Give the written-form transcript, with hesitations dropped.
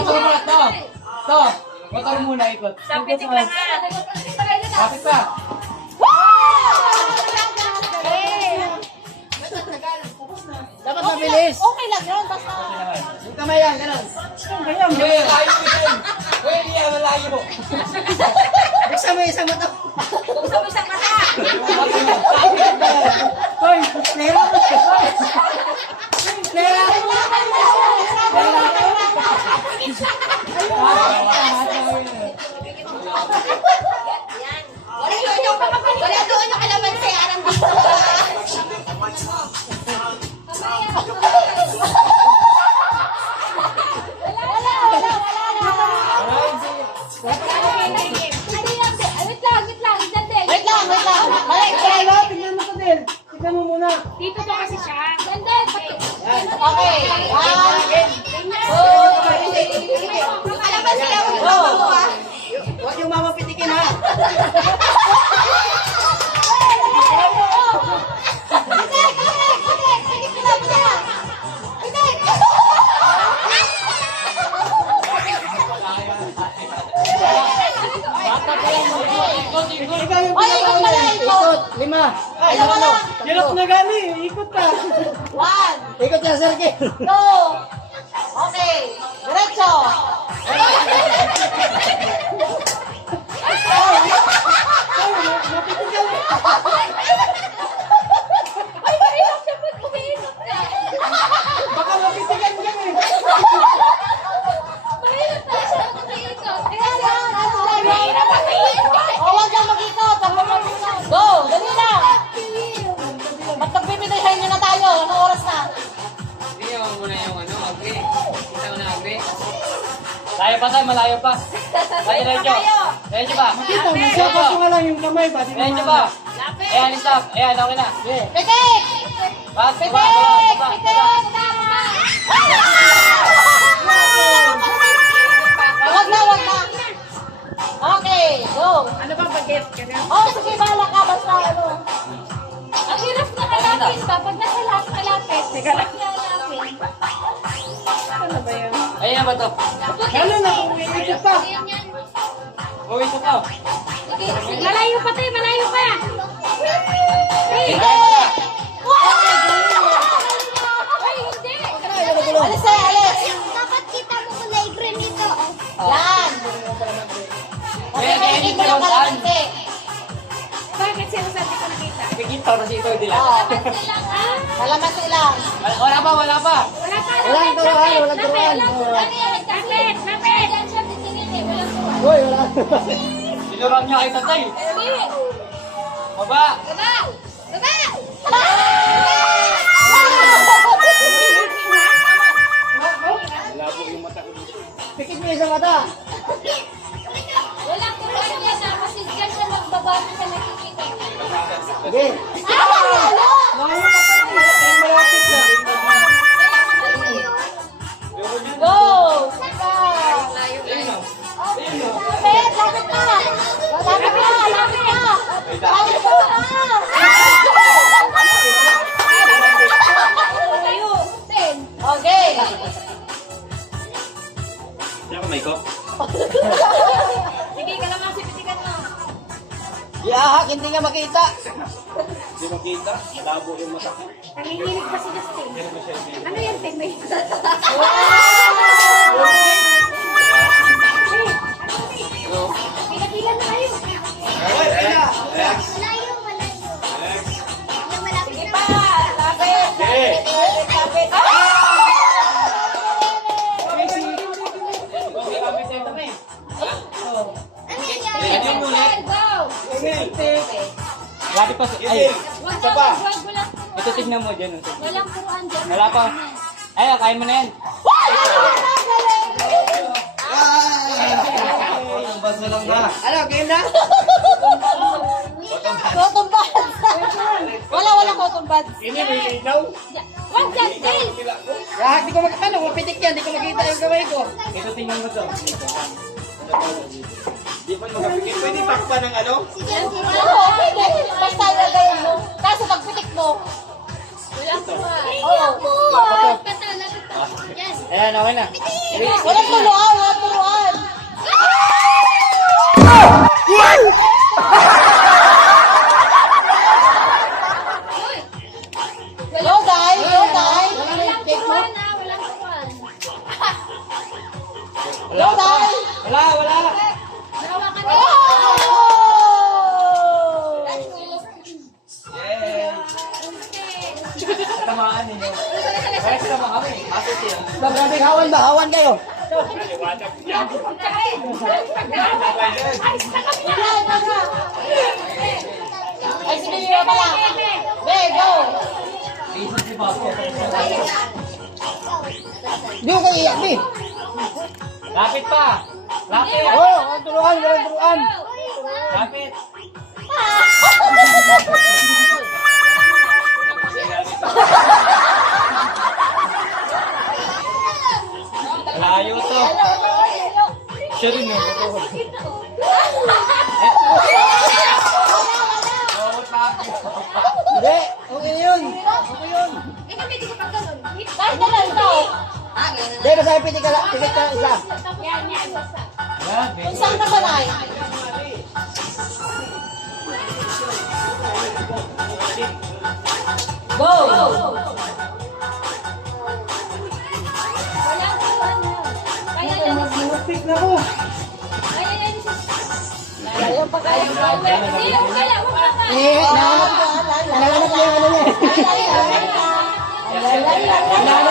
motor mo ito. Ito. Motor muna ikot. Sa pitik lang nga. Kapit pa. Dapat mabilis. Okay lang yun, basta. Yung kamay yan, gano'n. Uy, layo mo yun. Uy, hindi yan, malayo mo. Buksan mo yung isang mata. Buksan mo isang mata. Hoy, lera. Lera. Wala doon yung kalaman sa arang dito. Wait lang. Balik. Tignan mo muna. Dito po kasi siya. Okay. Yung kalaban siya. Huwag yung mama pitikin ha. Ikot. 5. Hirap na gani. Ikot ka. 1, Ikot siya, Sergey. 2. Okay. Diretso. Ay, mahirap siya pag umiinot ka. Baka mapitigan ka eh. Mahirap na siya pag umiinot. Mahirap pag umiinot. O, huwag kang mag-ikot. Go, dali na. Ba't nagbibitayin niyo na tayo? Anong oras na? Hindi mo muna yung agri. Kita mo na agri. Layo pa tayo, malayo pa. Tayo, Renjo. Renjo ba? Kita mo siya, kaso nga lang yung kamay ba? Renjo ba? Ayan, stop. Ayan, okay na. Pitik! Bak, Pitik! Wag na. Okay, go. Ano ba bagay? Oh, sige, bahala ka. Basta ano. Ang hirap na kalapin ba? Pag nasa kalapit. Teka lang. Ano ba yun? Ayan na ba ito? Ano na, umiikot pa. Uy, ito pa. Malayo pa tayo, malayo pa. Ayan na. Ay, hindi. Alis tayo, alis. Dapat kita mo kulay green nito. Yan. Ayan, ayan, Hindi ito mo yung saan. kalapit. Bakit sinasabi ko nakita? Kikita na si ito, hindi lang. Oo. Kalamansi lang. Wala pa. Wala pa. Walang turuan, walang turuan. Lapit! Hoy, wala. Sinuran niya kay tatay. Baba. Pikit mo yung isang mata. Walang kulang yan na kasi dyan siya magbabago sa nakikita. Sige. Malayo pa pala. Malapit na. Go! Saka! Lapit na! Okay! Hindi ako may ko. Sige, kalamansi, pitikan mo. Yahak, hindi nga makita. Hindi makita. Malabo yung mata. Nanginginig pa si Justin. Ano yan, Tim? May pila na kayo. Malayo. Yung malapit Sige na. pa! Lapit! Lapit! Ano yan? Ayan yung ulit. Go! Lapit pa. Ay, Walang ito tignan mo dyan. walang puruan dyan. Wala pa. Ay, kaya mo na yan. Ano, game na? Cotton buds! Wala cotton buds. Ini may ilaw. Wag dyan, Jay! Yahak, di ko makita. Mapitik yan, di ko makita yung kamay ko. Ito tingnan mo to. Di pa magpapikit. Pwede takpa ng ano? Oo, pwede. Basta ilagay mo. Kaso pagpitik mo, walang puruan. Oo. Lapit ka. Yes. Ayan, na, okay na. Walang turuan, walang turuan. Go, guys! Go, guys! Walang tuwan na, walang tuwan. Go, guys! Wala, wala. Nahawakan Oh! Yeah. Tamaan ninyo. Parang sama kami. Aso siya. Grabe, hawan ba? Hawan kayo. Ay, si Bibi pa pala. Be, go! Busy si Papo. Di ko kayo iyak, Bi. Lapit pa. Lapit. Oo, walang turuan, walang turuan. Lapit. Layo to. Siya rin yung totoo. Hindi, okay na yun. Okay yun. Eh, kami di ko pa ganun. Kahit na lang ito. Hindi, basta pitik ka lang isa. Yan, yan. Yan, Kung saan ka sanay? Go! Walang tuwan na. Kaya yan. Mag-pick na ko. Kaya yan. Ayaw pa kayo. Hindi yung kaya. Huwag ka ka. Nahanap niya yung ano niya. Nahanap